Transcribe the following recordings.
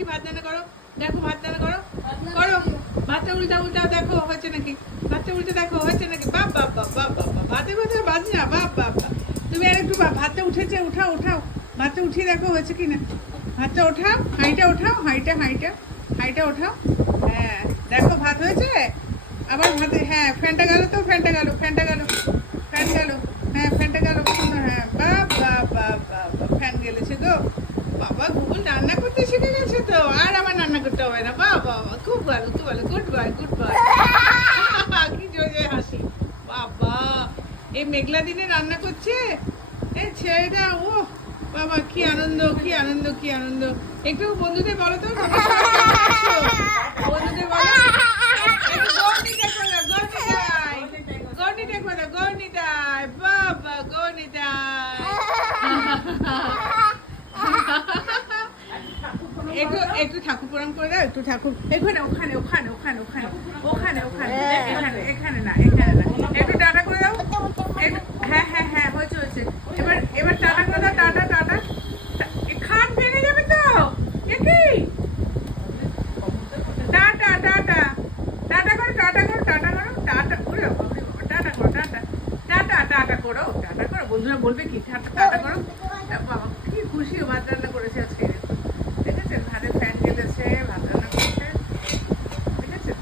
দেখি ভাত রান্না করো, দেখো ভাত রান্না করো, করো ভাতটা উল্টা উল্টা দেখো হয়েছে নাকি, ভাতটা উল্টে দেখো হয়েছে নাকি। বাপ বাপ বাপ বাপ বাপ বাপ, ভাতের কথা বাজি না, বাপ বাপ বাপ। তুমি আর একটু ভাতটা উঠেছে, উঠাও উঠাও, ভাতটা উঠিয়ে দেখো হয়েছে কি না। ভাতটা ওঠাও, হাঁড়িটা ওঠাও, হাঁড়িটা ওঠাও। হ্যাঁ দেখো ভাত হয়েছে। আবার ভাতে, হ্যাঁ ফ্যানটা গেল তো, ফ্যানটা গেল, ফ্যান গেল, হ্যাঁ ফ্যানটা গেল সুন্দর। হ্যাঁ বাপ বাপ বাপ বাপ বাপ, ফ্যান গেলেছে গো। বাবা গুগল রান্না করতে শিখে গেছে তো, আর আমার রান্না করতে হবে না। বাবা বাবা খুব ভালো, খুব ভালো, গুড বয় গুড বয়। কি জোরে হাসি বাবা, এই মেঘলা দিনে রান্না করছে এই ছেলেটা। ও বাবা কি আনন্দ, কি আনন্দ, কি আনন্দ। একটু বন্ধুদের বলো তো নমস্কার, কেমন আছো? বন্ধুদের বলো গর্নিতাই বাবা, গর্নিতাই। একটু একটু ঠাকুর প্রণাম করে দাও, একটু ঠাকুর এখানে, ওখানে ওখানে ওখানে ওখানে ওখানে ওখানে, এখানে এখানে না, এখানে না, একটু টাটা করে দাও। হ্যাঁ হ্যাঁ হ্যাঁ হয়েছে হয়েছে। এবার এবার টাটা করে দাও, টাটা টাটা। খাট ভেঙে যাবে তো, কি টাটা টাটা, টাটা করো, টাটা করো, টাটা করো, টাটা করে টাটা করো, টাটা টাটা টাটা করো, টাটা করো। বন্ধুরা বলবে কি টাটা টাটা করো। বাবা কি খুশি, ভাত রান্না করেছে আজকে, দেখেছেন ভাতে ফ্যান গেলেছে, ভাত রান্না করেছে, দেখেছেন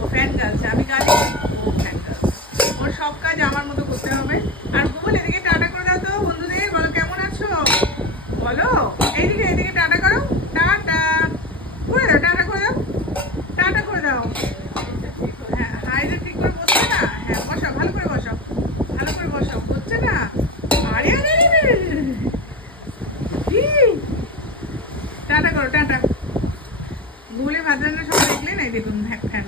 ও ফ্যান গালছে, আমি গালি ও ফ্যান গালছে। ওর সব কাজ আমার মতো করতে হবে। আর বলে এদিকে টাটা করে দাও তো বন্ধুদের, বলো কেমন আছো বলো। এইদিকে এইদিকে টাটা করো, টাটা করে দাও, টাটা করে দাও, টাটা করে দাও। হ্যাঁ হাইটা ঠিক করে বসছে না, হ্যাঁ বসাও, ভালো করে বসাও, ভালো করে বসাও, হচ্ছে না। আরে আরে আরে আরে আরে আরে। কি টাটা করো, টাটা। ভুলে ভাত রান্নার সময় দেখলেন, এই দেখুন ফ্যান